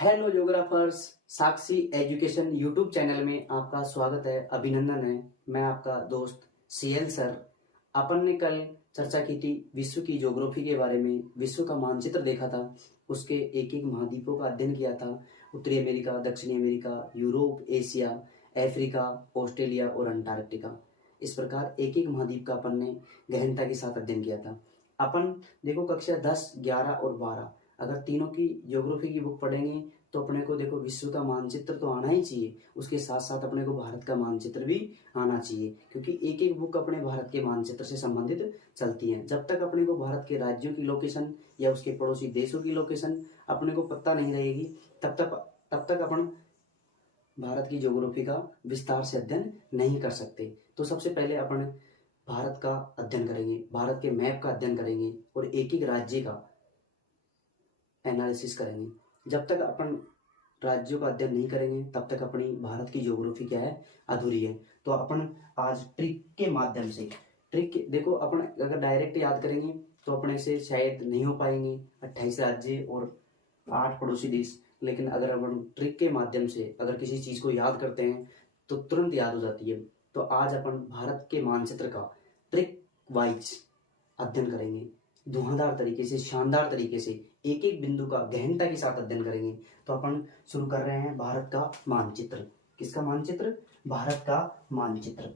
Hello ज्योग्राफर्स, साक्षी education YouTube channel में आपका स्वागत है, अभिनंदन है। मैं आपका दोस्त सीएल सर। अपन ने कल चर्चा की थी विश्व की ज्योग्राफी के बारे में। विश्व का मानचित्र देखा था, उसके एक एक महाद्वीपों का अध्ययन किया था। उत्तरी अमेरिका, दक्षिणी America, Europe, Asia, Africa, Australia और अंटार्कटिका। इस प्रकार एक एक महाद्वीप का अपन ने गहनता के साथ अध्ययन किया था। अपन देखो कक्षा 10, 11 और 12 अगर तीनों की ज्योग्राफी की बुक पढ़ेंगे तो अपने को देखो विश्व का मानचित्र तो आना ही चाहिए, उसके साथ साथ अपने को भारत का मानचित्र भी आना चाहिए, क्योंकि एक एक बुक अपने भारत के मानचित्र से संबंधित चलती है। जब तक अपने को भारत के राज्यों की लोकेशन या उसके पड़ोसी देशों की लोकेशन अपने को पता नहीं रहेगी, तब तक अपन भारत की ज्योग्राफी का विस्तार से अध्ययन नहीं कर सकते। तो सबसे पहले अपन भारत का अध्ययन करेंगे, भारत के मैप का अध्ययन करेंगे और एक एक राज्य का एनालिसिस करेंगे। जब तक अपन राज्यों का अध्ययन नहीं करेंगे तब तक अपनी भारत की ज्योग्राफी क्या है, अधूरी है। तो अपन आज ट्रिक के माध्यम से, ट्रिक देखो अपन अगर डायरेक्ट याद करेंगे तो अपने से शायद नहीं हो पाएंगे 28 राज्य और 8 पड़ोसी देश। लेकिन अगर अपन ट्रिक के माध्यम से अगर किसी चीज को याद करते हैं तो तुरंत याद हो जाती है। तो आज अपन भारत के मानचित्र का ट्रिक वाइज अध्ययन करेंगे, धुआंधार तरीके से, शानदार तरीके से, एक एक बिंदु का गहनता के साथ अध्ययन करेंगे। तो अपन शुरू कर रहे हैं भारत का मानचित्र। किसका मानचित्र? भारत का मानचित्र।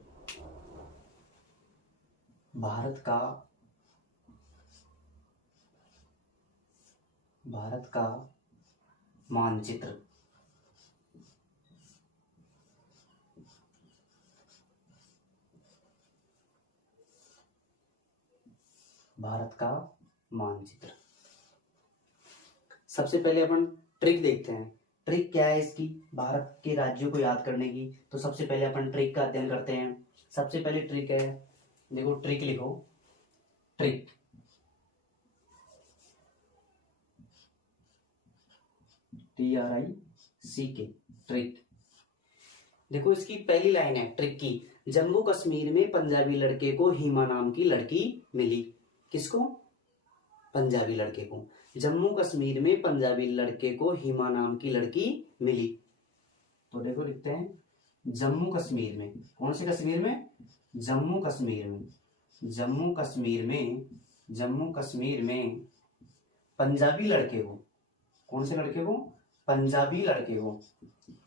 भारत का मानचित्र। भारत का मानचित्र। सबसे पहले अपन ट्रिक देखते हैं। ट्रिक क्या है इसकी, भारत के राज्यों को याद करने की। तो सबसे पहले अपन ट्रिक का अध्ययन करते हैं। सबसे पहले ट्रिक है, देखो ट्रिक लिखो, ट्रिक। TRICK, trick. देखो इसकी पहली लाइन है ट्रिक की, जम्मू कश्मीर में पंजाबी लड़के को हिमा नाम की लड़की मिली। किसको? पंजाबी लड़के को। जम्मू कश्मीर में पंजाबी लड़के को हिमा नाम की लड़की मिली। तो देखो लिखते हैं जम्मू कश्मीर में। कौन से कश्मीर में? जम्मू कश्मीर में। जम्मू कश्मीर में पंजाबी लड़के को, कौन से लड़के को? पंजाबी लड़के को,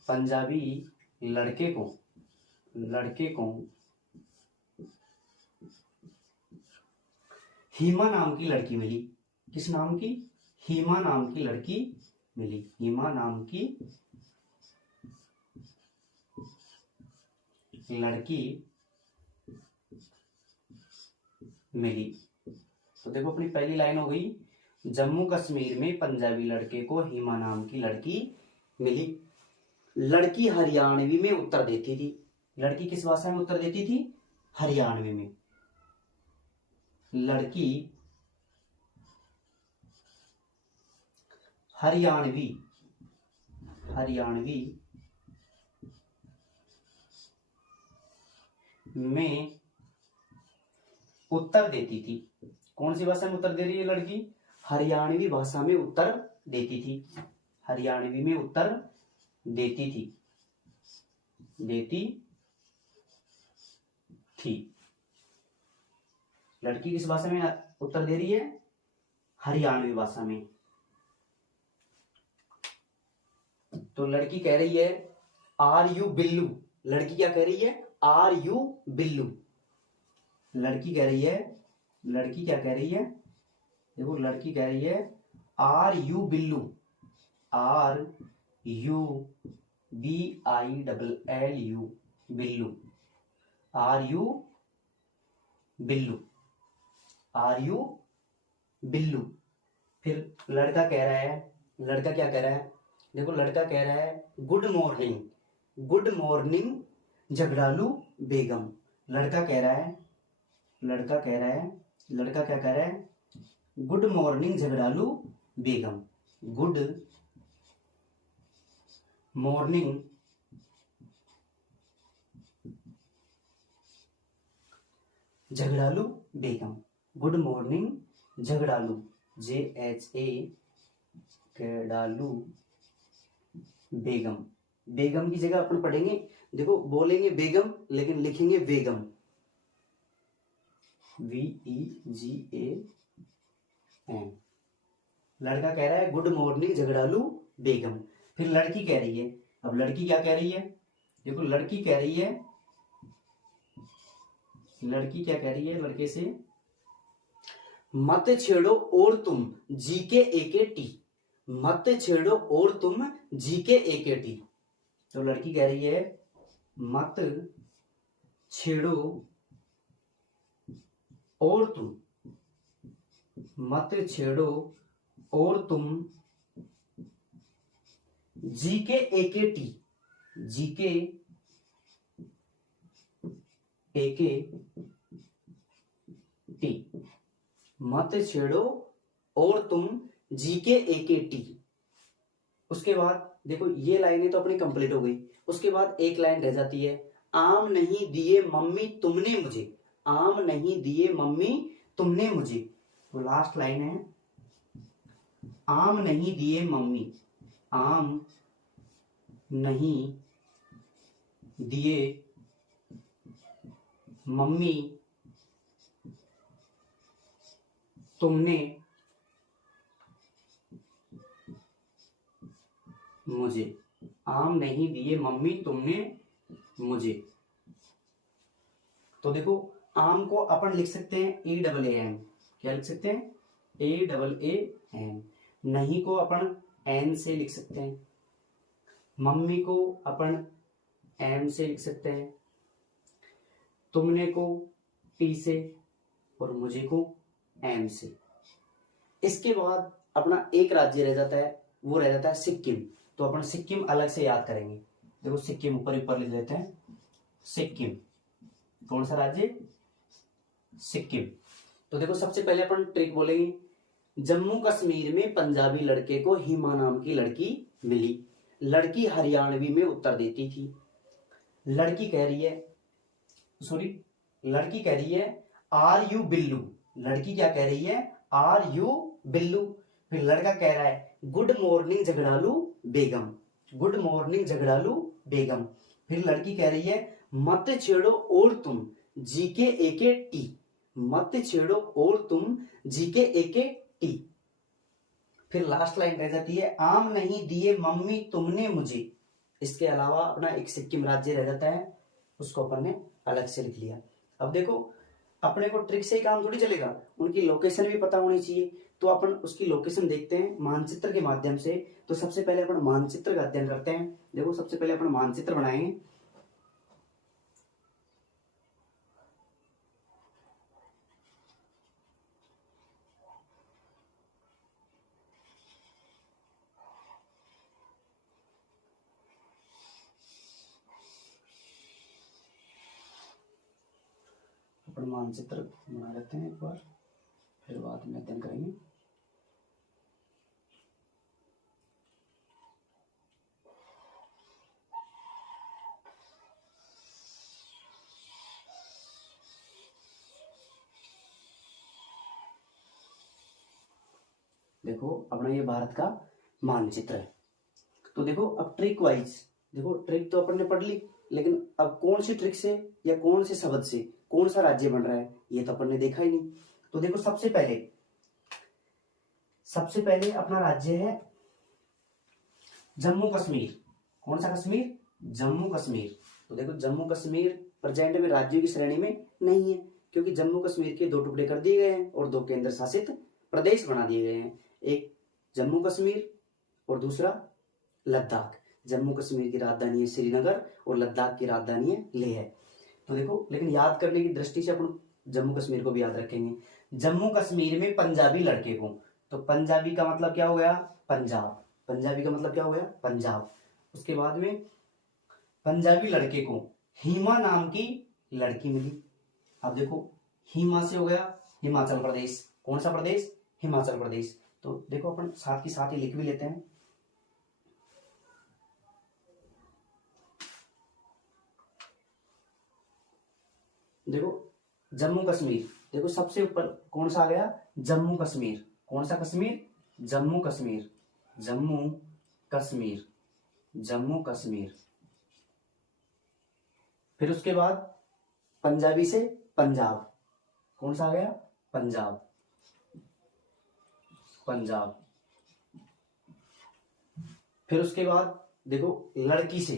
पंजाबी लड़के को हिमा नाम की लड़की मिली। किस नाम की? हिमा नाम की लड़की मिली। हिमा नाम की लड़की मिली। तो देखो अपनी पहली लाइन हो गई, जम्मू कश्मीर में पंजाबी लड़के को हिमा नाम की लड़की मिली। लड़की हरियाणवी में उत्तर देती थी। लड़की किस भाषा में उत्तर देती थी? हरियाणवी में। लड़की हरियाणवी में उत्तर देती थी। कौन सी भाषा में उत्तर दे रही है लड़की? हरियाणवी भाषा में उत्तर देती थी। हरियाणवी में उत्तर देती थी। लड़की किस भाषा में उत्तर दे रही है? हरियाणवी भाषा में। तो लड़की कह रही है आर यू बिल्लू। लड़की क्या कह रही है? Are you Billu. लड़की क्या कह रही है? देखो लड़की कह रही है are you Billu. Are you BILLU, Billu. Are you Billu. फिर लड़का क्या कह रहा है? देखो लड़का कह रहा है गुड मॉर्निंग झगड़ालू बेगम। लड़का क्या कह रहा है? गुड मॉर्निंग झगड़ालू बेगम। गुड मॉर्निंग झगड़ालू बेगम। गुड मॉर्निंग झगड़ालू, JHA झगड़ालू बेगम। बेगम की जगह अपन पढ़ेंगे, देखो बोलेंगे बेगम लेकिन लिखेंगे बेगम, VEGAM। लड़का कह रहा है गुड मॉर्निंग झगड़ालू बेगम। फिर लड़की कह रही है, अब लड़की क्या कह रही है, देखो लड़की कह रही है, लड़की क्या कह रही है लड़के से, मत छेड़ो और तुम जीके एके टी, मत छेड़ो और तुम जीके एके टी। तो लड़की कह रही है मत छेड़ो और तुम, मत छेड़ो और तुम जीके एके टी, जीके एके टी, मत छेड़ो और तुम जीके एके टी। उसके बाद देखो ये लाइनें तो अपनी कंप्लीट हो गई, उसके बाद एक लाइन रह जाती है, आम नहीं दिए मम्मी तुमने मुझे, आम नहीं दिए मम्मी तुमने मुझे। तो लास्ट लाइन है, आम नहीं दिए मम्मी, आम नहीं दिए मम्मी तुमने मुझे, आम नहीं दिए मम्मी तुमने मुझे। तो देखो आम को अपन लिख सकते हैं EAAM, क्या लिख सकते हैं AAAM। नहीं को अपन N से लिख सकते हैं, मम्मी को अपन M से लिख सकते हैं, तुमने को T से और मुझे को M से। इसके बाद अपना एक राज्य रह जाता है, वो रह जाता है सिक्किम। तो अपन सिक्किम अलग से याद करेंगे, देखो सिक्किम ऊपर ऊपर लिख लेते हैं, सिक्किम कौन सा राज्य, सिक्किम। तो देखो सबसे पहले अपन ट्रिक बोलेंगे, जम्मू कश्मीर में पंजाबी लड़के को हिमा नाम की लड़की मिली, लड़की हरियाणवी में उत्तर देती थी। लड़की कह रही है, सॉरी लड़की कह रही है आर यू बिल्लू, लड़की क्या कह रही है आर यू बिल्लू। फिर लड़का कह रहा है गुड मॉर्निंग झगड़ालू बेगम, गुड मॉर्निंग झगड़ालू बेगम। फिर लड़की कह रही है मत छेड़ो और तुम जीके एके टी, मत छेड़ो और तुम जीके एके टी। फिर लास्ट लाइन रह जाती है आम नहीं दिए मम्मी तुमने मुझे। इसके अलावा अपना एक सिक्किम राज्य रह जाता है, उसको अपन ने अलग से लिख लिया। अब देखो अपने को ट्रिक से ही काम थोड़ी चलेगा, उनकी लोकेशन भी पता होनी चाहिए। तो अपन उसकी लोकेशन देखते हैं मानचित्र के माध्यम से। तो सबसे पहले अपन मानचित्र का अध्ययन करते हैं। देखो सबसे पहले अपन मानचित्र बनाएंगे। अपन मानचित्र बना लेते हैं एक बार, फिर बाद में अध्ययन करेंगे। देखो अपना ये भारत का मानचित्र है। तो देखो अब ट्रिक वाइज, देखो ट्रिक तो अपन ने पढ़ ली, लेकिन अब कौन सी ट्रिक से या कौन से शब्द से कौन सा राज्य बन रहा है ये तो अपन ने देखा ही नहीं। तो देखो सबसे पहले अपना राज्य है जम्मू कश्मीर। कौन सा कश्मीर, जम्मू कश्मीर। तो देखो जम्मू कश्मीर प्रेजेंट में राज्यों की श्रेणी में नहीं है, क्योंकि जम्मू कश्मीर के दो टुकड़े कर दिए गए हैं और दो केंद्र शासित प्रदेश बना दिए गए हैं, एक जम्मू कश्मीर और दूसरा लद्दाख। जम्मू कश्मीर की राजधानी है श्रीनगर और लद्दाख की राजधानी है लेह। तो देखो लेकिन याद करने की दृष्टि से अपन जम्मू कश्मीर को भी याद रखेंगे। जम्मू कश्मीर में पंजाबी लड़के को, तो पंजाबी का मतलब क्या हो गया, पंजाब। पंजाबी का मतलब क्या हो गया, पंजाब। उसके बाद में पंजाबी लड़के को हिमा नाम की लड़की मिली। अब देखो हिमा से हो गया हिमाचल प्रदेश। कौन सा प्रदेश, हिमाचल प्रदेश। तो देखो अपन साथ ही साथ ही लिख भी लेते हैं। देखो जम्मू कश्मीर, देखो सबसे ऊपर कौन सा आ गया, जम्मू कश्मीर। कौन सा कश्मीर, जम्मू कश्मीर, जम्मू कश्मीर, जम्मू कश्मीर। फिर उसके बाद पंजाबी से पंजाब, कौन सा आ गया? पंजाब, पंजाब। फिर उसके बाद देखो लड़की से,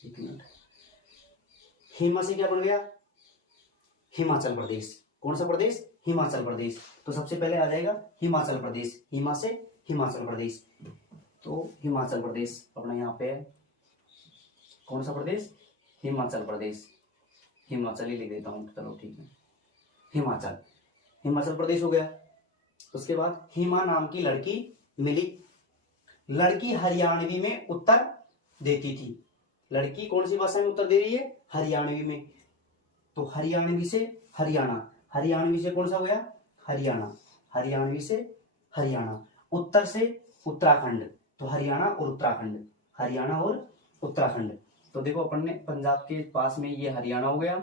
एक मिनट, हिमा से क्या बन गया? हिमाचल प्रदेश। कौन सा प्रदेश? हिमाचल प्रदेश। तो सबसे पहले आ जाएगा हिमाचल प्रदेश, हिमा से हिमाचल प्रदेश। तो हिमाचल प्रदेश अपना यहाँ पे है, कौन सा प्रदेश? हिमाचल प्रदेश। हिमाचल ही लिख देता हूँ, चलो ठीक है, हिमाचल, हिमाचल प्रदेश हो गया। उसके बाद हिमा नाम की लड़की मिली। लड़की हरियाणवी में उत्तर देती थी। लड़की कौन सी भाषा में उत्तर दे रही है? हरियाणवी में। तो हरियाणवी से हरियाणा, हरियाणवी से कौन सा हो गया? हरियाणा, हरियाणवी से हरियाणा। उत्तर से उत्तराखंड, तो हरियाणा और उत्तराखंड, हरियाणा और उत्तराखंड। तो देखो अपन ने पंजाब के पास में ये हरियाणा हो गया।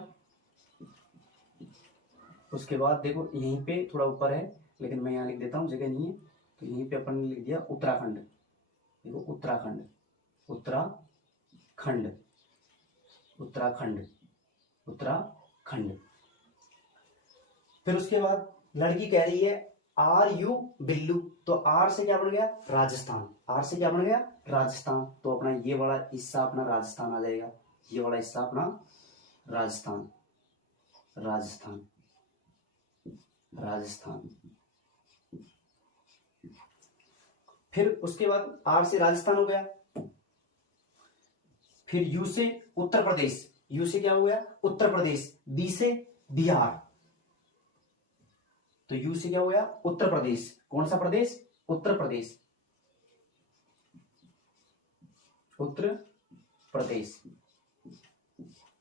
उसके बाद देखो यहीं पे थोड़ा ऊपर है, लेकिन मैं यहाँ लिख देता हूँ, जगह नहीं है, तो यहीं पे अपन ने लिख दिया उत्तराखंड। देखो उत्तराखंड, उत्तराखंड, उत्तराखंड, उत्तराखंड। फिर उसके बाद लड़की कह रही है आर यू बिल्लू, तो आर से क्या बन गया? राजस्थान। आर से क्या बन गया? राजस्थान। तो अपना ये वाला हिस्सा अपना राजस्थान आ जाएगा, ये वाला हिस्सा अपना राजस्थान, राजस्थान, राजस्थान। फिर उसके बाद आर से राजस्थान हो गया। फिर यू से उत्तर प्रदेश, यू से क्या हो गया? उत्तर प्रदेश। बी से बिहार, तो यू से क्या हो गया? उत्तर प्रदेश। कौन सा प्रदेश? उत्तर प्रदेश, उत्तर प्रदेश।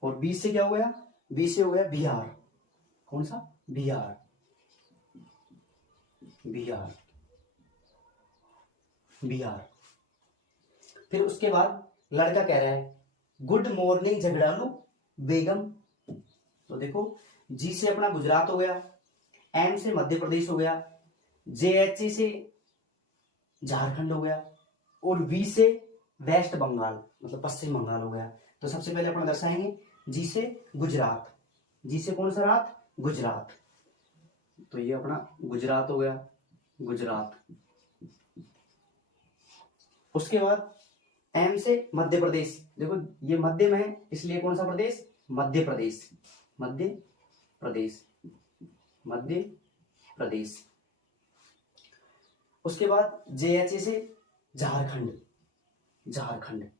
और बी से क्या हो गया? बी से हो गया बिहार। कौन सा? बिहार, बिहार, बिहार। फिर उसके बाद लड़का कह रहा है गुड मॉर्निंग झगड़ालू बेगम। तो देखो जी से अपना गुजरात हो गया, एम से मध्य प्रदेश हो गया, JH से झारखंड हो गया, और वी से वेस्ट बंगाल मतलब पश्चिम बंगाल हो गया। तो सबसे पहले अपन दर्शाएंगे जी से गुजरात, जी से कौन सा रात? गुजरात। तो ये अपना गुजरात हो गया, गुजरात। उसके बाद एम से मध्य प्रदेश, देखो ये मध्य में है इसलिए कौन सा प्रदेश? मध्य प्रदेश, मध्य प्रदेश, मध्य प्रदेश। उसके बाद JH से झारखंड, झारखंड।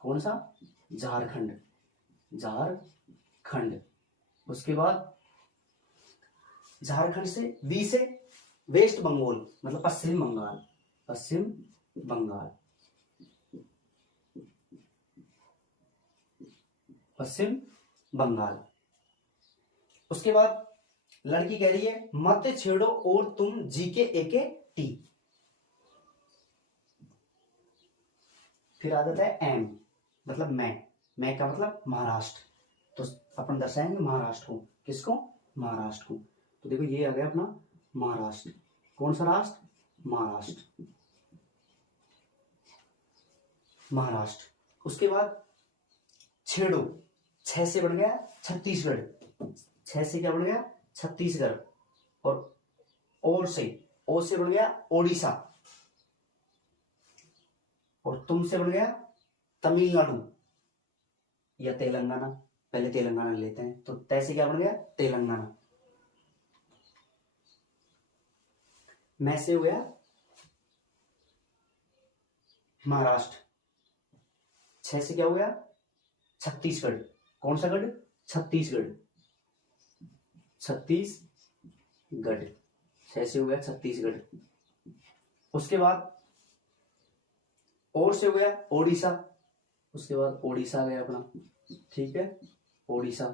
कौन सा? झारखंड, झारखंड। उसके बाद झारखंड से वी से वेस्ट बंगाल मतलब पश्चिम बंगाल, पश्चिम बंगाल, पश्चिम बंगाल। उसके बाद लड़की कह रही है मत छेड़ो और तुम जी के एके टी। फिर आ जाता है एम मतलब मैं का मतलब महाराष्ट्र। तो अपन दर्शाएंगे महाराष्ट्र को, किसको? महाराष्ट्र को। तो देखो ये आ गया अपना महाराष्ट्र। कौन सा राष्ट्र? महाराष्ट्र, महाराष्ट्र। उसके बाद छेड़ो, छह से बन गया छत्तीसगढ़, छह से क्या बन गया? छत्तीसगढ़। और से ओ से बन गया ओडिशा, और तुम से बन गया तमिलनाडु या तेलंगाना। पहले तेलंगाना लेते हैं, तो तय से क्या बन गया? तेलंगाना। मैं से हो गया महाराष्ट्र, छह से क्या हो गया? छत्तीसगढ़। कौन सा गढ़? छत्तीसगढ़, छत्तीसगढ़। छह से हो गया छत्तीसगढ़। उसके बाद और से हो गया ओडिशा, उसके बाद ओडिशा आ गया अपना, ठीक है, ओडिशा।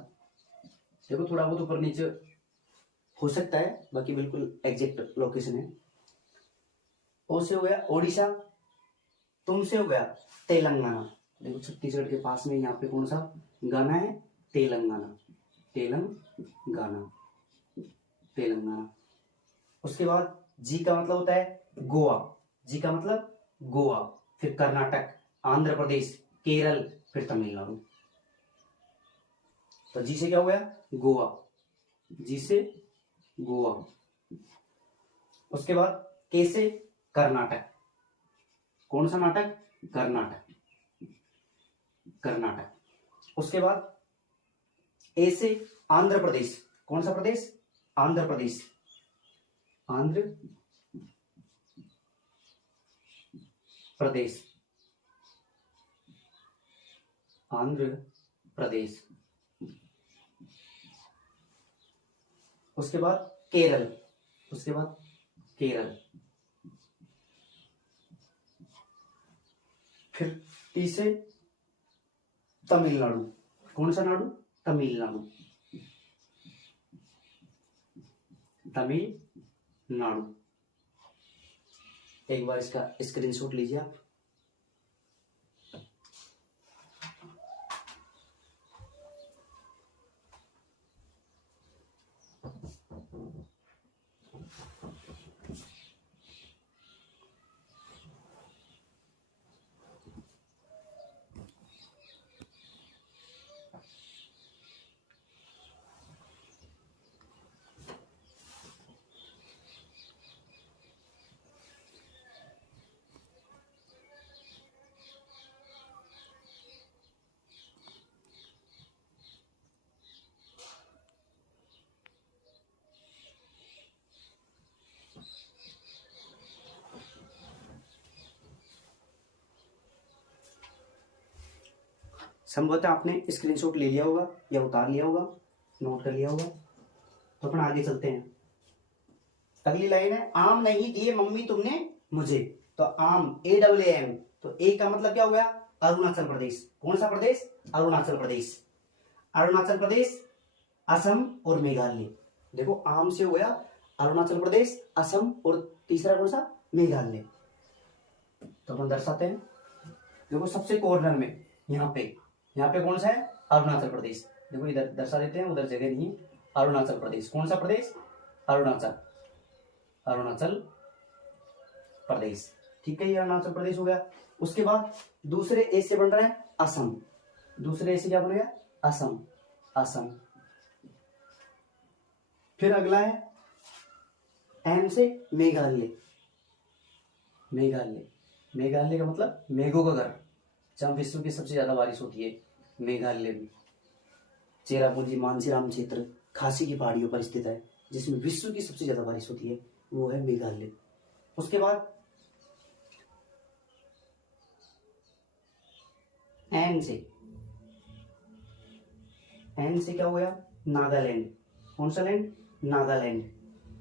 देखो थोड़ा बहुत ऊपर नीचे हो सकता है, बाकी बिल्कुल एग्जैक्ट लोकेशन है। ओ से हो गया ओडिशा, तुम से हो गया तेलंगाना। देखो छत्तीसगढ़ के पास में यहाँ पे कौन सा गाना है? तेलंगाना, तेलंगाना, तेलंगाना। उसके बाद जी का मतलब होता है गोवा, जी का मतलब गोवा, फिर कर्नाटक, आंध्र प्रदेश, केरल, फिर तमिलनाडु। तो जी से क्या हो गया? गोवा, जी से गोवा। उसके बाद के से कर्नाटक, कौन सा नाटक? कर्नाटक, कर्नाटक। उसके बाद ए से आंध्र प्रदेश, कौन सा प्रदेश? आंध्र प्रदेश, आंध्र प्रदेश, आंध्र प्रदेश। उसके बाद केरल, उसके बाद केरल। फिर टी से तमिलनाडु, कौन सा नाडु? तमिलनाडु, तमिलनाडु। एक बार इसका स्क्रीनशॉट लीजिए आप। संभवतः आपने स्क्रीनशॉट ले लिया होगा या उतार लिया होगा, नोट कर लिया होगा। तो अपन आगे चलते हैं। अगली लाइन है, आम नहीं दिए मम्मी तुमने मुझे। तो आम, AAM। तो ए का मतलब क्या हो गया? अरुणाचल प्रदेश। कौन सा प्रदेश? अरुणाचल प्रदेश, अरुणाचल प्रदेश, असम और मेघालय। देखो आम से हो गया अरुणाचल प्रदेश, असम और तीसरा कौन सा? मेघालय। तो अपन दर्शाते हैं। देखो सबसे कॉर्नर में यहाँ पे कौन सा है? अरुणाचल प्रदेश। देखो इधर दर्शा देते हैं, उधर जगह नहीं है। अरुणाचल प्रदेश, कौन सा प्रदेश? अरुणाचल, अरुणाचल प्रदेश। ठीक है, ये अरुणाचल प्रदेश हो गया। उसके बाद दूसरे ए से बन रहा है असम। दूसरे ए से क्या बन गया? असम, असम। फिर अगला है एम से मेघालय। मेघालय, मेघालय का मतलब मेघों का घर, जहां विश्व की सबसे ज्यादा बारिश होती है, मेघालय में। चेरापूंजी मानसीराम क्षेत्र खासी की पहाड़ियों पर स्थित है, जिसमें विश्व की सबसे ज्यादा बारिश होती है, वो है मेघालय। उसके बाद एन से क्या हो गया? नागालैंड। कौन सा लैंड? नागालैंड।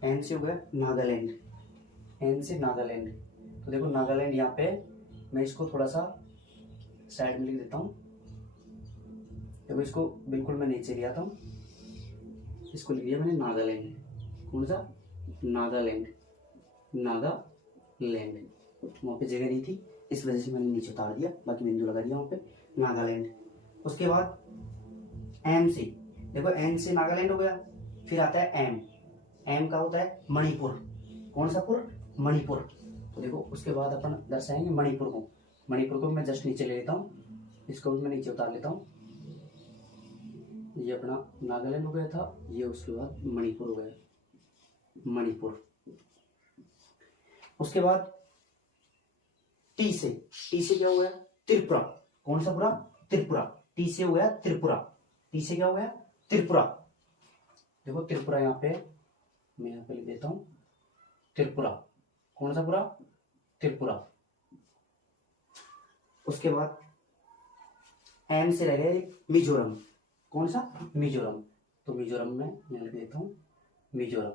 एन से हो गया नागालैंड, एन से नागालैंड। तो देखो नागालैंड यहाँ पे, मैं इसको थोड़ा सा साइड में लिख देता हूँ। देखो इसको बिल्कुल मैं नीचे ले आता हूँ, इसको लिख दिया मैंने नागालैंड। कौन सा? नागालैंड, नागालैंड। वहाँ पे जगह नहीं थी, इस वजह से मैंने नीचे उतार दिया, बाकी बिंदु लगा दिया वहाँ पे, नागालैंड। उसके बाद एम से, देखो एन से नागालैंड हो गया। फिर आता है एम, एम का होता है मणिपुर। कौन सा पुर? मणिपुर। तो देखो उसके बाद अपन दर्शाएंगे मणिपुर को। मणिपुर को मैं जस्ट नीचे ले लेता हूँ, इसको भी मैं नीचे उतार लेता हूँ। ये अपना नागालैंड हो गया था, ये उसके बाद मणिपुर हो गया, मणिपुर। उसके बाद टी से क्या हो गया? त्रिपुरा। कौन सा पुरा? त्रिपुरा। टी से हो गया त्रिपुरा, टी से क्या हो गया? त्रिपुरा। देखो त्रिपुरा यहाँ पे, मैं यहाँ पे लिख देता हूँ त्रिपुरा। कौन सा पुरा? त्रिपुरा। उसके बाद एम से रह गया मिजोरम। कौन सा? मिजोरम। तो मिजोरम में मैं लिख देता हूँ मिजोरम,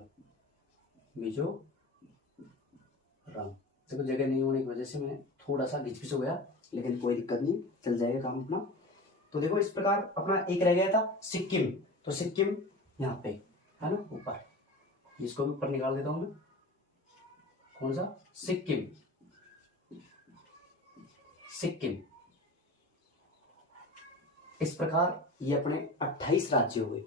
मिजोरम। देखो जगह नहीं होने की वजह से मैं थोड़ा सा घिचपिच हो गया, लेकिन कोई दिक्कत नहीं, चल जाएगा काम अपना। तो देखो इस प्रकार अपना एक रह गया था सिक्किम। तो सिक्किम यहाँ पे है ना ऊपर, जिसको भी ऊपर निकाल देता हूं मैं। कौन सा? सिक्किम, सिक्किम। इस प्रकार ये अपने 28 राज्य हुए।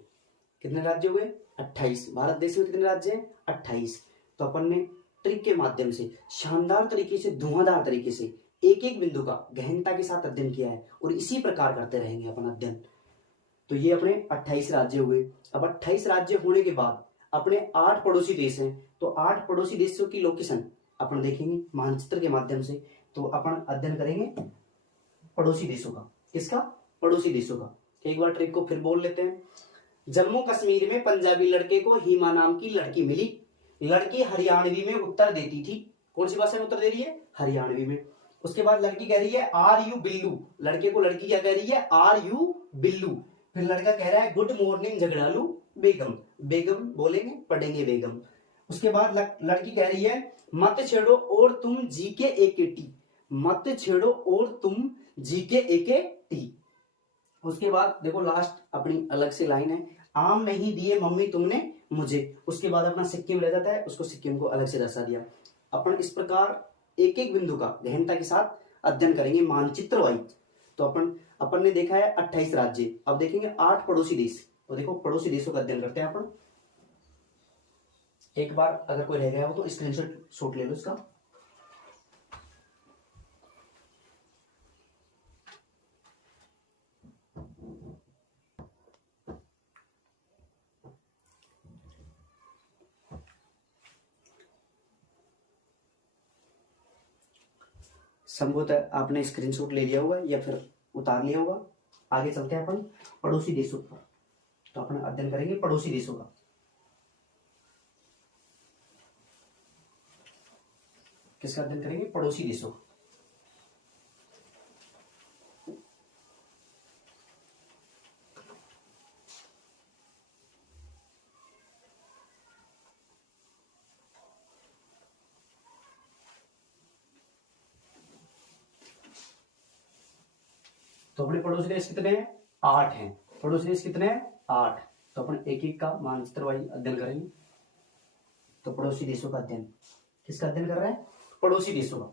कितने राज्य हुए? 28। भारत देश में कितने राज्य हैं? 28। तो अपन ने ट्रिक के माध्यम से शानदार तरीके से, धुआंधार तरीके से एक एक बिंदु का गहनता के साथ अध्ययन किया है और इसी प्रकार करते रहेंगे अपन अध्ययन। तो ये अपने 28 राज्य हुए। अब 28 राज्य होने के बाद अपने 8 पड़ोसी देश हैं, तो 8 पड़ोसी देशों की लोकेशन अपन देखेंगे मानचित्र के माध्यम से। तो अपन अध्ययन करेंगे पड़ोसी देशों का। किसका? पड़ोसी देशों का। एक बार ट्रिक को फिर बोल लेते हैं। जम्मू कश्मीर में पंजाबी लड़के को हीमा नाम की लड़की मिली। लड़की हरियाणवी में उत्तर देती थी। कौन सी भाषा में उत्तर दे रही है? हरियाणवी में। उसके बाद लड़की कह रही है आर यू बिल्लू। लड़के को लड़की क्या कह रही है? Are you Billu. फिर लड़का कह रहा है गुड मॉर्निंग झगड़ालू बेगम। बेगम बोलेंगे, पढ़ेंगे बेगम। उसके बाद लड़की कह रही है मत छेड़ो और तुम जी के एके टी। मत छेड़ो और तुम जी के एके टी। उसके बाद देखो लास्ट अपनी अलग से लाइन है, आम नहीं दिए मम्मी तुमने मुझे। उसके बाद अपना सिक्किम रह जाता है, उसको सिक्किम को अलग से दर्शा दिया। अपन इस प्रकार एक एक बिंदु का गहनता के साथ अध्ययन करेंगे मानचित्र वाइज। तो अपन ने देखा है 28 राज्य। अब देखेंगे 8 पड़ोसी देश। तो देखो पड़ोसी देशों का अध्ययन करते हैं अपन। एक बार अगर कोई रह गया हो तो स्क्रीनशॉट ले लो इसका। संभवतः आपने स्क्रीनशॉट ले लिया होगा या फिर उतार लिया होगा। आगे चलते हैं अपन पड़ोसी देशों पर। तो अपन अध्ययन करेंगे पड़ोसी देशों का। किसका अध्ययन करेंगे? पड़ोसी देशों। तो अपने पड़ोसी देश कितने हैं? 8 हैं। पड़ोसी देश कितने हैं? 8। तो अपन एक एक का मानचित्र वाइज अध्ययन करेंगे। तो पड़ोसी देशों का अध्ययन। किसका अध्ययन कर रहे हैं? पड़ोसी देशों का।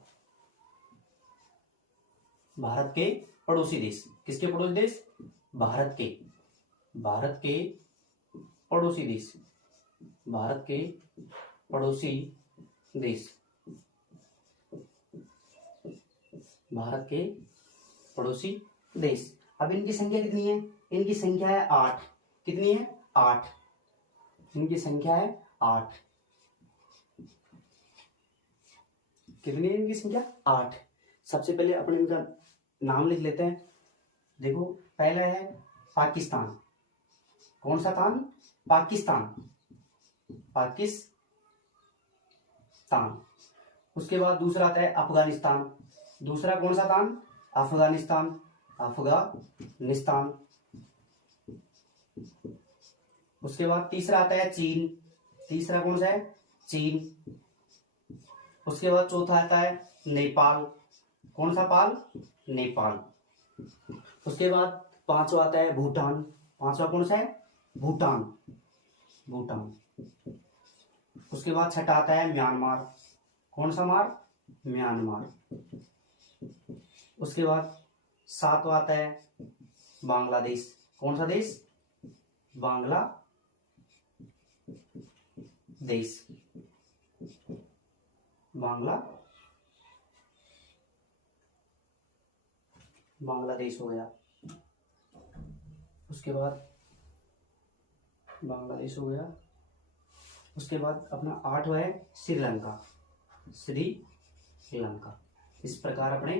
भारत के पड़ोसी देश। किसके पड़ोसी देश? भारत के पड़ोसी देश। भारत के पड़ोसी देश। भारत के पड़ोसी देश। अब इनकी संख्या कितनी है? इनकी संख्या है 8। कितनी है? 8। इनकी संख्या है 8। कितनी है इनकी संख्या? 8। सबसे पहले अपन इनका नाम लिख लेते हैं। देखो पहला है पाकिस्तान। कौन सा स्थान? पाकिस्तान। पाकिस्तान। उसके बाद दूसरा आता है अफगानिस्तान। दूसरा कौन सा स्थान? अफगानिस्तान। अफगानिस्तान। उसके बाद तीसरा आता है चीन। तीसरा कौन सा है? चीन। उसके बाद चौथा आता है नेपाल। कौन सा पाल? नेपाल। उसके बाद पांचवा आता है भूटान। पांचवा कौन सा है? भूटान। भूटान। उसके बाद छठा आता है म्यांमार। कौन सा मार? म्यांमार। उसके बाद सातवां आता है बांग्लादेश। कौन सा देश? बांग्लादेश। बांग्लादेश हो गया। उसके बाद बांग्लादेश हो गया। उसके बाद अपना 8वां है श्रीलंका। श्रीलंका। इस प्रकार अपने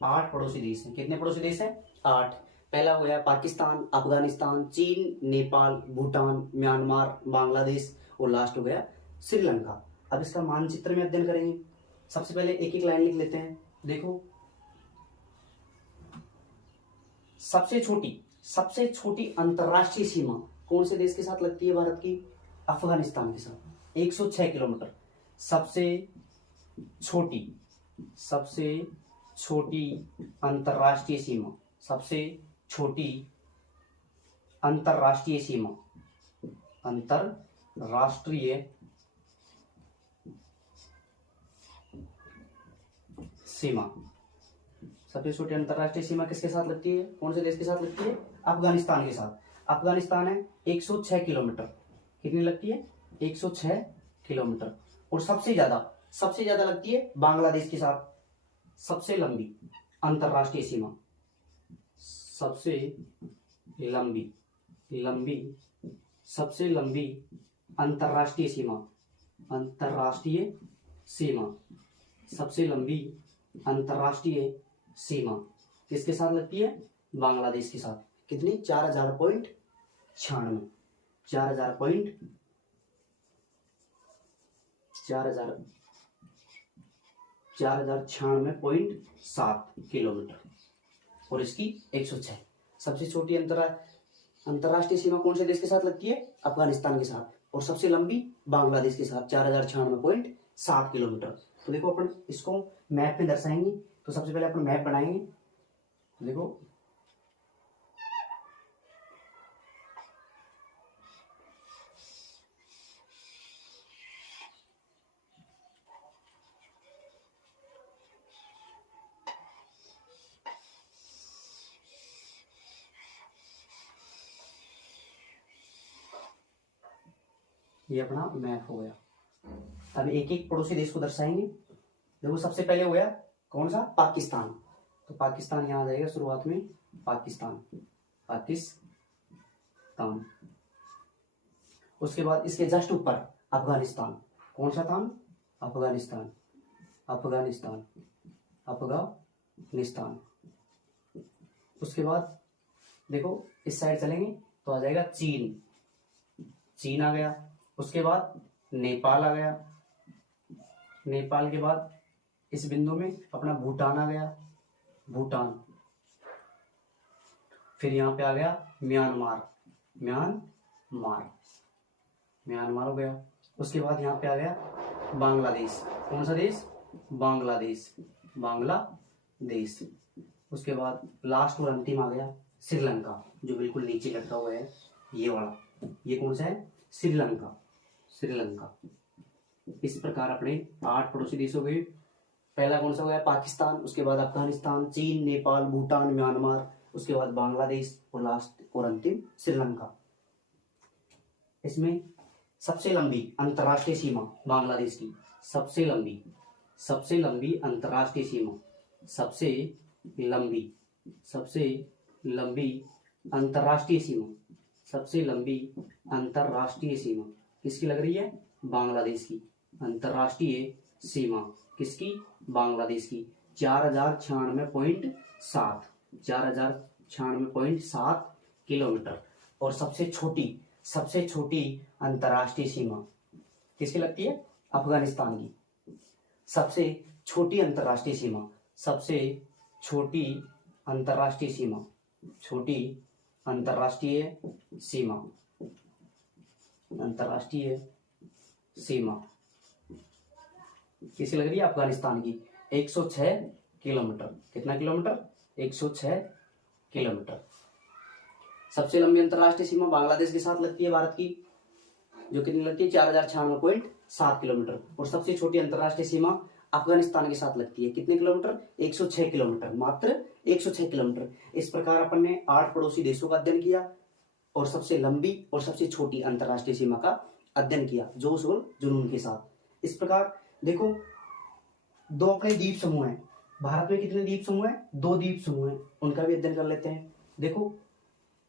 8 पड़ोसी देश हैं। कितने पड़ोसी देश हैं? 8। पहला हो गया पाकिस्तान, अफगानिस्तान, चीन, नेपाल, भूटान, म्यांमार, बांग्लादेश और लास्ट हो गया श्रीलंका। अब इसका मानचित्र में अध्ययन करेंगे। सबसे पहले एक एक लाइन लिख लेते हैं। देखो सबसे छोटी अंतरराष्ट्रीय सीमा कौन से देश के साथ लगती है भारत की? अफगानिस्तान के साथ 106 किलोमीटर। सबसे छोटी अंतरराष्ट्रीय सीमा। सबसे छोटी अंतरराष्ट्रीय सीमा। अंतरराष्ट्रीय सीमा। सबसे छोटी अंतरराष्ट्रीय सीमा किसके साथ लगती है? कौन से देश के साथ लगती है? अफगानिस्तान के साथ। अफगानिस्तान है 106 किलोमीटर। कितनी लगती है? 106 किलोमीटर। और सबसे ज्यादा सबसे ज्यादा लगती है बांग्लादेश के साथ। सबसे लंबी अंतरराष्ट्रीय सीमा, सबसे लंबी लंबी सबसे लंबी अंतरराष्ट्रीय सीमा, अंतरराष्ट्रीय सीमा, सबसे लंबी अंतरराष्ट्रीय सीमा किसके साथ लगती है? बांग्लादेश के साथ। कितनी? 4000.96, 4096.7 किलोमीटर, और इसकी 106। सबसे छोटी अंतरराष्ट्रीय सीमा कौन से देश के साथ लगती है? अफगानिस्तान के साथ। और सबसे लंबी बांग्लादेश के साथ 4096.7 किलोमीटर। तो देखो अपन इसको मैप में दर्शाएंगे। तो सबसे पहले अपन मैप बनाएंगे। देखो ये अपना मैप हो गया। अब एक एक पड़ोसी देश को दर्शाएंगे। देखो सबसे पहले हो गया कौन सा? पाकिस्तान। तो पाकिस्तान यहाँ आ जाएगा शुरुआत में, पाकिस्तान, पाकिस्तान। उसके बाद इसके जस्ट ऊपर अफगानिस्तान। कौन सा था? अफगानिस्तान, अफगानिस्तान, अफगानिस्तान। उसके बाद देखो इस साइड चलेंगे तो आ जाएगा चीन, चीन आ गया। उसके बाद नेपाल आ गया, नेपाल के बाद इस बिंदु में अपना भूटान आ गया, भूटान। फिर यहाँ पे आ गया म्यांमार, म्यांमार, म्यांमार हो गया। उसके बाद यहाँ पे आ गया बांग्लादेश। कौन सा देश? बांग्लादेश, बांग्लादेश। उसके बाद लास्ट और अंतिम आ गया श्रीलंका, जो बिल्कुल नीचे लटका हुआ है ये वाला। ये कौन सा है? श्रीलंका, श्रीलंका। इस प्रकार अपने 8 पड़ोसी देश हो गए। पहला कौन सा हो गया? पाकिस्तान, उसके बाद अफगानिस्तान, चीन, नेपाल, भूटान, म्यांमार, उसके बाद बांग्लादेश और लास्ट और अंतिम श्रीलंका। इसमें सबसे लंबी अंतरराष्ट्रीय सीमा बांग्लादेश की, सबसे लंबी अंतरराष्ट्रीय सीमा, सबसे लंबी अंतरराष्ट्रीय सीमा, सबसे लंबी अंतरराष्ट्रीय सीमा किसकी लग रही है? बांग्लादेश की। अंतरराष्ट्रीय सीमा किसकी? बांग्लादेश की। 4096.7, 4096.7 किलोमीटर। और सबसे छोटी अंतरराष्ट्रीय सीमा किसकी लगती है? अफगानिस्तान की। सबसे छोटी अंतरराष्ट्रीय सीमा, सबसे छोटी अंतरराष्ट्रीय सीमा, छोटी अंतरराष्ट्रीय सीमा, अंतरराष्ट्रीय सीमा किसकी लग रही है? अफगानिस्तान की। 106 किलोमीटर। कितना किलोमीटर? 106 किलोमीटर। सबसे लंबी अंतरराष्ट्रीय सीमा बांग्लादेश के साथ लगती है भारत की, जो कितनी लगती है? 4096.7 किलोमीटर। और सबसे छोटी अंतरराष्ट्रीय सीमा अफगानिस्तान के साथ लगती है। कितने किलोमीटर? 106 किलोमीटर, मात्र 106 किलोमीटर। इस प्रकार अपन ने 8 पड़ोसी देशों का अध्ययन किया और सबसे लंबी और सबसे छोटी अंतरराष्ट्रीय सीमा का अध्ययन किया, जोश और जुनून के साथ। इस प्रकार देखो 2 अपने द्वीप समूह हैं। भारत में कितने द्वीप समूह हैं? 2 द्वीप समूह हैं, उनका भी अध्ययन कर लेते हैं। देखो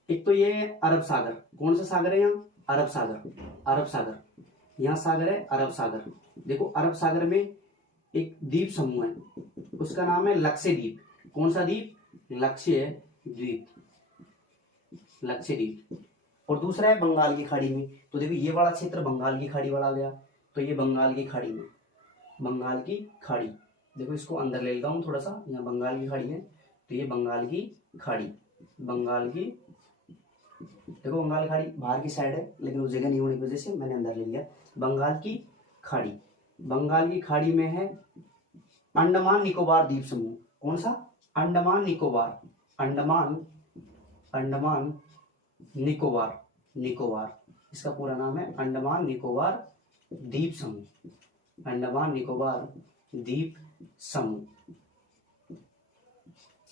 एक तो ये है अरब सागर। कौन सा सागर है यहाँ? अरब सागर, अरब सागर। यहाँ सागर है अरब सागर। देखो अरब सागर में एक द्वीप समूह है, उसका नाम है लक्षद्वीप। कौन सा द्वीप? लक्षद्वीप, लक्षद्वीप। और दूसरा है बंगाल की खाड़ी में। तो देखो ये वाला क्षेत्र बंगाल की खाड़ी वाला आ गया। तो ये बंगाल की खाड़ी में, बंगाल की खाड़ी। देखो इसको अंदर ले लेता हूँ थोड़ा सा, यहाँ बंगाल की खाड़ी है। तो ये बंगाल की खाड़ी, बंगाल की, देखो बंगाल की खाड़ी बाहर की साइड है, लेकिन उस जगह नहीं होने की वजह से मैंने अंदर ले लिया। बंगाल की खाड़ी, बंगाल की खाड़ी में है अंडमान निकोबार द्वीप समूह। कौन सा? अंडमान निकोबार, अंडमान निकोबार, निकोबार। इसका पूरा नाम है अंडमान निकोबार द्वीप समूह, अंडमान निकोबार द्वीप समूह।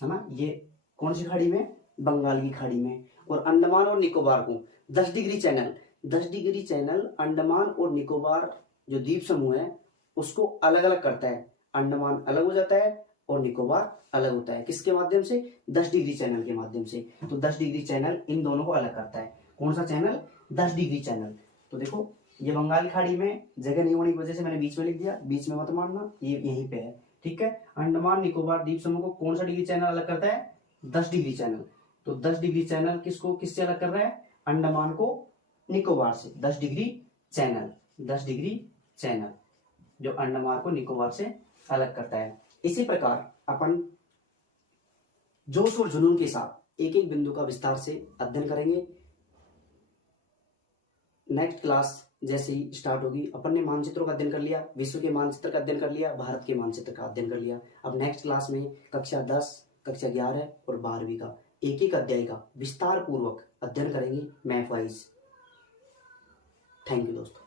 है ना? ये कौन सी खाड़ी में? बंगाल की खाड़ी में। और अंडमान और निकोबार को 10 degree channel, 10 degree channel Andaman और निकोबार जो द्वीप समूह है उसको अलग अलग करता है। अंडमान अलग हो जाता है और निकोबार अलग होता है। किसके माध्यम से? 10 डिग्री चैनल के माध्यम से। तो 10 डिग्री चैनल इन दोनों को अलग करता है। कौन सा चैनल? 10 degree channel. तो देखो ये बंगाल खाड़ी में जगह नहीं होने की वजह से मैंने बीच में लिख दिया, बीच में मत मानना, ये यहीं पे है, ठीक है। अंडमान निकोबार द्वीप समूह को कौन सा डिग्री चैनल अलग करता है? 10 डिग्री चैनल। तो 10 डिग्री चैनल किसको किससे अलग कर रहा है? अंडमान को निकोबार से। 10 डिग्री चैनल, 10 डिग्री चैनल जो अंडमान को निकोबार से अलग करता है। इसी प्रकार अपन जोश और जुनून के साथ एक एक बिंदु का विस्तार से अध्ययन करेंगे। नेक्स्ट क्लास जैसे ही स्टार्ट होगी, अपन ने मानचित्रों का अध्ययन कर लिया, विश्व के मानचित्र का अध्ययन कर लिया, भारत के मानचित्र का अध्ययन कर लिया। अब नेक्स्ट क्लास में कक्षा 10, कक्षा 11 और 12वीं का एक एक अध्याय का विस्तार पूर्वक अध्ययन करेंगे, मैप वाइज। थैंक यू दोस्तों।